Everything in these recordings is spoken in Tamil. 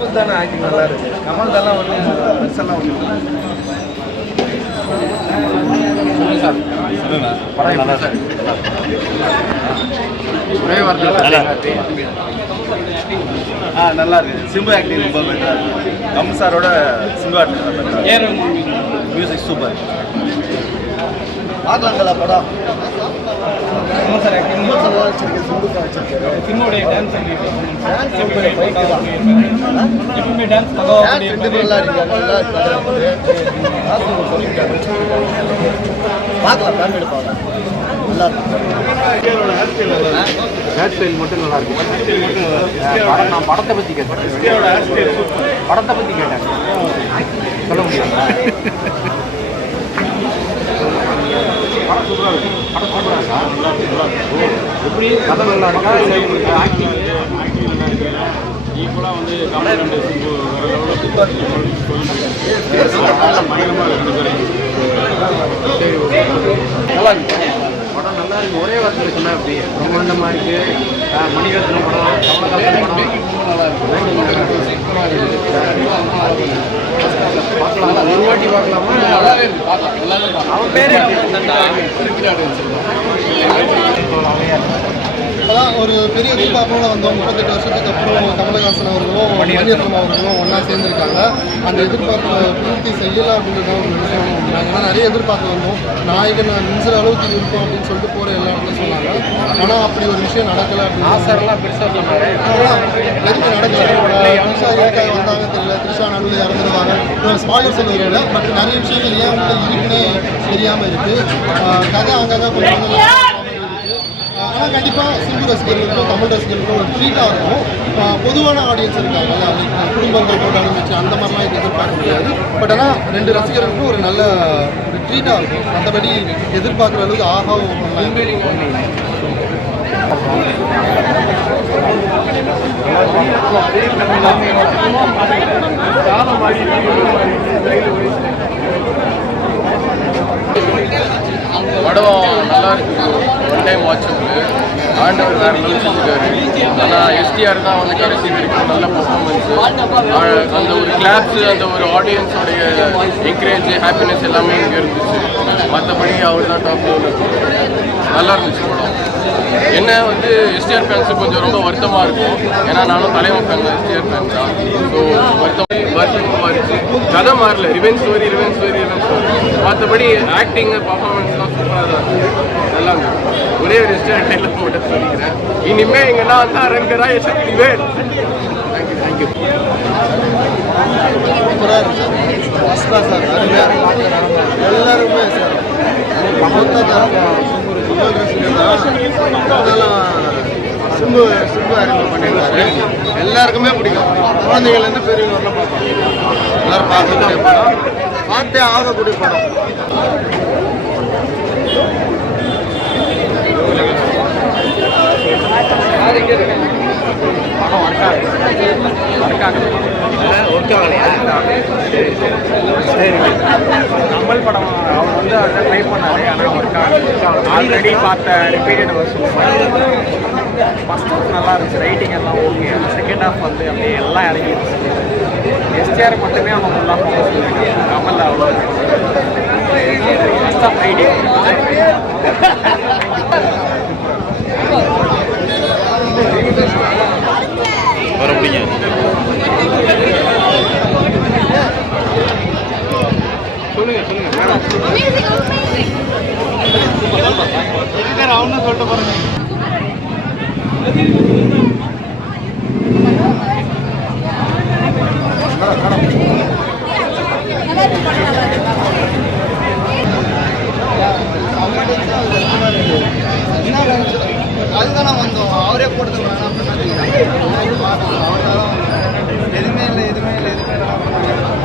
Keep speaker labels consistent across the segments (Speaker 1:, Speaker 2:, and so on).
Speaker 1: சிம்பிள் தானே ஆக்டிங் நல்லா இருக்கு. கமல் தானே ஒன்று பெருசெல்லாம் ஒன்று ஒரே வார்த்தை ஆ நல்லா இருக்கு. சிம்பு ஆக்டிங் ரொம்ப பெட்டரா இருக்கு. கமல் சாரோட சிம்பு ஆக்டிங் மியூசிக் சூப்பர் பார்க்கலாங்களா படம்.
Speaker 2: சார் ஆக்டிங்
Speaker 1: நல்லா வச்சிருக்கு சிம்பு வச்சிருக்காரு
Speaker 2: சிம்மோடைய டான்ஸ் எப்பவுமே டான்ஸ்
Speaker 1: ரெண்டு நல்லா நல்லா பார்க்கலாம் நல்லா ஹேர் ஸ்டைல் மட்டும் நல்லா நான் படத்தை பற்றி கேட்டேன் படத்தை பற்றி கேட்டேன் சொல்ல முடியாது படம் சூப்பராக இருக்கு படம் சூப்பராக இருக்கா நல்லா இருக்கு நல்லா இருக்கு. எப்படி? கதை நல்லா இருக்கா? இல்லை உங்களுக்கு ஆக்டிங்
Speaker 3: ஈக்குவலாக வந்து கமல் சிம்பு வேற லெவலில் பயங்கரமாக ரெண்டு பேரும்
Speaker 1: நல்லா இருக்கு. படம் நல்லா இருக்கு. ஒரே வாரத்தில் சொன்னா அப்படி பிரம்மாண்டமாக இருக்கு. அஹ் மணிரத்னம் படம் கமலஹாசன் படம். பார்க்கலாம்? ஒரு வாட்டி பார்க்கலாமா? அவன் பேர்
Speaker 4: இப்போதான் ஒரு பெரிய எதிர்பார்ப்போட வந்தோம். முப்பத்தெட்டு வருஷத்துக்கு அப்புறம் கமலஹாசன் அவர்களும் மணிரத்னம் அவர்களும் ஒன்றா சேர்ந்துருக்காங்க. அந்த எதிர்பார்ப்பை பூர்த்தி செய்யலாம் அப்படின்றத ஒரு விஷயம் ஏன்னா நிறைய எதிர்பார்த்து வந்தோம். நாயகன் மின்சுற அளவுக்கு இருக்கும் அப்படின்னு சொல்லிட்டு போகிற எல்லா இடத்துல சொன்னாங்க. ஆனால் அப்படி ஒரு விஷயம் நடக்கலை அப்படின்னு
Speaker 1: ஆசரெல்லாம் பெருசாக
Speaker 4: எதுக்கு நடக்கல? த்ரிஷா எதுக்காக வந்தாங்க தெரியல. த்ரிஷா நடுவில் இறந்துருவாங்க. ஸ்பாயிலர் சொல்லுவதில்லை பட் நிறைய விஷயங்கள் ஏன் இருக்குன்னே தெரியாமல் இருக்குது கதை அங்கங்கே கொஞ்சம் கொஞ்சம் இருக்கு கண்டிப்பாக சிந்து ரசிகர்களுக்கும் தமிழ் ரசிகர்களுக்கும் ஒரு ட்ரீட்டாக இருக்கும் பொதுவான ஆடியன்ஸ் இருக்காங்க அவங்களுக்கு குடும்பங்கள் கூட அனுப்பிச்சு அந்த மாதிரிலாம் எதுவும் எதிர்பார்க்க முடியாது பட் ஆனால் ரெண்டு ரசிகர்களுக்கும் ஒரு நல்ல ஒரு ட்ரீட்டாக இருக்கும் மற்றபடி எதிர்பார்க்குற அளவுக்கு ஆஹா
Speaker 3: படம் நல்லா இருக்கு. ஒன் டைம் வாட்சபிள் ஆண்டவர் வேற லெவல் செஞ்சுட்டாரு ஆனால் எஸ்டிஆர் தான் வந்து கடைசி வரைக்கும் நல்ல பர்ஃபார்மன்ஸ் அந்த ஒரு கிளாப்ஸ் அந்த ஒரு ஆடியன்ஸோடைய என்கரேஜ் ஹாப்பினஸ் எல்லாமே இங்கே இருந்துச்சு. மற்றபடி அவர் தான் டாப் நல்லா இருந்துச்சு படம். என்ன வந்து எஸ்டிஆர் ஃபேன்ஸுக்கு கொஞ்சம் ரொம்ப வருத்தமாக இருக்கும். ஏன்னா நானும் தலைவன் ஃபேன் எஸ்டிஆர் ஃபேன் தான். ஸோ வருத்தம் வருத்தமாக இருந்துச்சு. கதை மாறல. Revenge story revenge story revenge story மற்றபடி ஆக்டிங் பர்ஃபார்மன்ஸ்லாம் சூப்பராக தான் நல்லா ஒரே ஒரு எஸ்டிஆர் போட்டு மட்டும் சொல்லிக்கிறேன். இனிமேல் எங்கன்னா வந்தா ரங்கரா Sakthi Vel thank you thank you
Speaker 4: first class sir அருமையாக இருக்கு எல்லாருமே சார் சிம்பு சிம்பு அறிமுகம் பண்ணியிருக்காரு எல்லாருக்குமே பிடிக்கும். குழந்தைங்கள்லேருந்து பெரியவங்க வரலாம் பார்ப்பாங்க எல்லாரும் பார்க்கக்கூடிய படம் பார்த்தே ஆகக்கூடிய படம்.
Speaker 1: ஒர்க் ஆகலையா சரி சரி படம் அவர் வந்து அதை ட்ரை பண்ணாரு ஆனால் ஒர்க் ஆகல. ஆல்ரெடி பார்த்த ரிப்பீட்டட் வருஷம் ஃபஸ்ட் ஹாஃப் நல்லா இருந்துச்சு ரைட்டிங் எல்லாம் ஓகே செகண்ட் ஹாஃப் வந்து அப்படியே எல்லாம் இறங்கிடுச்சு. எஸ்டிஆர் மட்டுமே அவங்க ஃபுல்லாக கமல் அவ்வளோ
Speaker 4: வந்தோம் அவரே போட்டு எதுவுமே இல்லை எதுவுமே இல்லை. எதுவுமே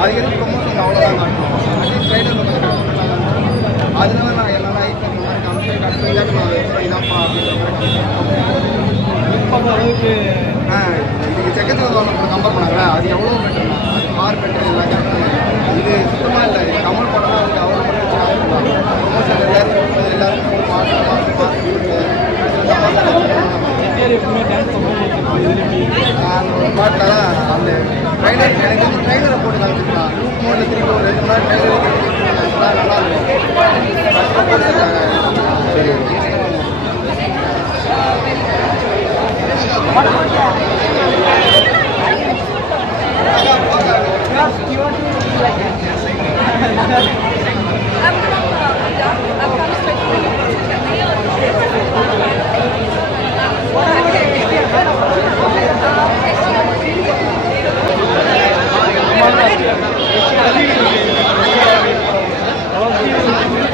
Speaker 4: அதுக்கு ப்ரொமோஷன் அவ்வளோதான் ட்ரைலர் அதனால நான் எல்லா லைஃப் கம்பெனி கம்பெனி நான் இதாப்பா
Speaker 2: அளவுக்கு
Speaker 4: ஆ இதுக்கு செக்கத்தில் கம்பேர் பண்ணாங்களே அது எவ்வளோ பெட்டர் அது ஃபார் பெட்டர் எல்லா கேரக்டரும் இது சுத்தமாக இல்லை இது கமல் படம் தான் அதுக்கு அவ்வளோ ப்ரொமோஷன் எல்லாருக்கும் எல்லாருக்கும் பாட்டு பாட்டு பாட்டு
Speaker 2: எப்பவுமே
Speaker 4: அந்த
Speaker 2: ட்ரைலர் எனக்கு ட்ரைலரை போட்டு காமிச்சிருக்கலாம். லூப் திருப்பி ஒரு ரெண்டு மணி நேரம் ட்ரைலர் நல்லா இருக்கும்.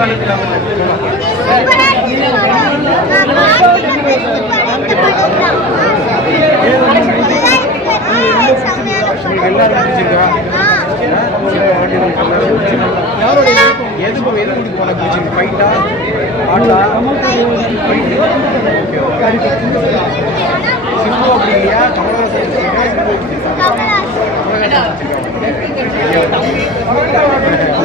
Speaker 1: மணிரத்னம் மாதிரி ஒரு லவ் இருக்கும் அந்த மாதிரி ஏதாவது இதுல இருக்கா அந்த எல்லாரும் பிடிச்சிருக்கா யாரோட எதுக்கு எதுக்கு உனக்கு பிடிச்சிருக்கு ஃபைட்டா ஆட்டா சிம்பு அப்படி இல்லையா கமலஹாசன் பிடிச்சிருக்கா? கமலஹாசன் பிடிச்சிருக்கா?